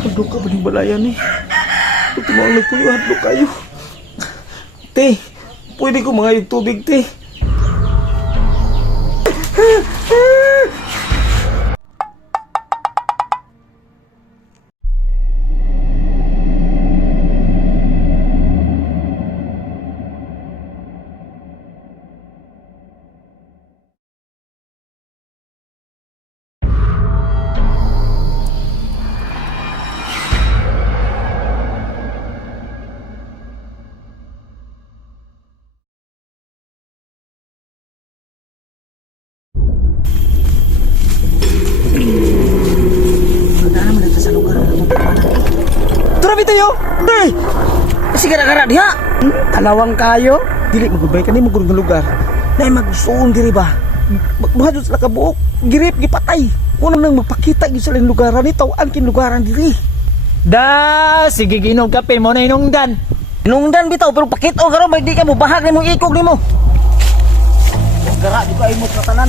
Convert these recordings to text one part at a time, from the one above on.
Hadlok ka ba ng balayan ni? Ito mga nagpuyo, hadlok kayo. Te, pwede ko mangayog tubig, te. Turabi tayo! Day! Kasi gara-gara diha! Talawang kayo? Dili, magubay ka ni magurong lugar. Nay, magsuon diri ba? Magbuhat sila kabuok. Girip, gipatay. Unang nang magpakita yun sila yung lugaran ni tawaan kin lugaran diri. Da, sige ginog kape mo na inungdan. Inungdan bitaw, pero pakito ka ron, di ka mo bahag ni mong ikog ni mo. Gara, di ko ay mo katanan.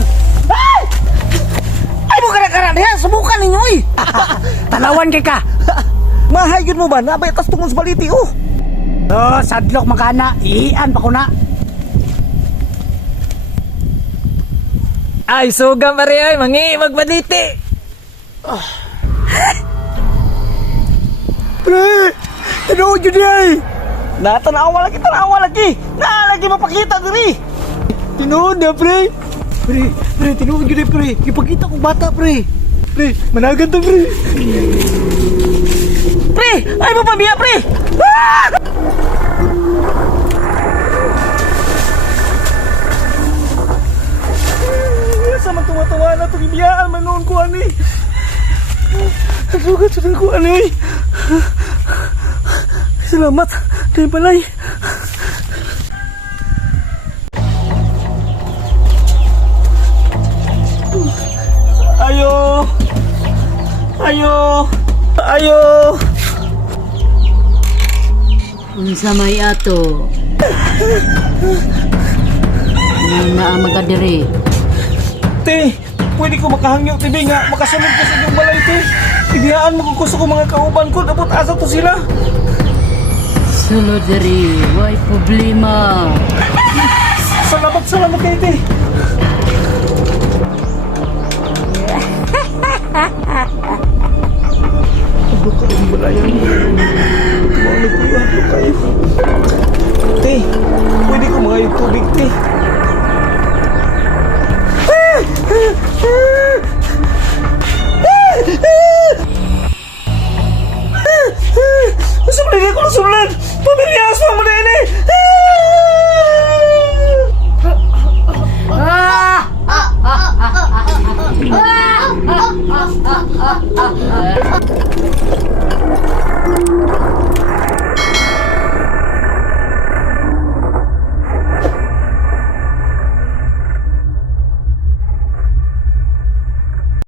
Ay! Ay mo gara-gara diha, subukan ninyo eh! Talawan kay ka. Mahayod mo ba? Nabay tas tungkol sa baliti, oh! Oh, sadlok makana, iian pa ko na. Ay, suga pare ay, mangi, magbaliti. Pre! Tinood yun ay! Tanawa lagi! Nalagi mapakita diri! Tinood na, pre. Pre, tinood yun pre. Ipakita ko bata, pre. Pre, managan to, pre. Pre! Ay mo pambiya, pre! Ah! Sama tuwa-tuwa na itong ibiyaan manoon ko ani. Sugat sa ko ani. Salamat. Dahil balay. Ayo. Ayo. Ayo. Unsa may ato? Nga magadiri. Te, pwede ko makahangyo, tibi nga, makasunod ko sa inyong balay, te. Ibiyaan mo ko gusto ko mga kauban ko, dapat asa to sila. Sulod diri, way problema. Salamat kayo, te. Hadlok ka ng balayan. Mga nagpuyo, hadlok kayo. Te, pwede ko makayog tubig, te. Sumulin ako na sumulin! Pamilya, asma mo na yun eh!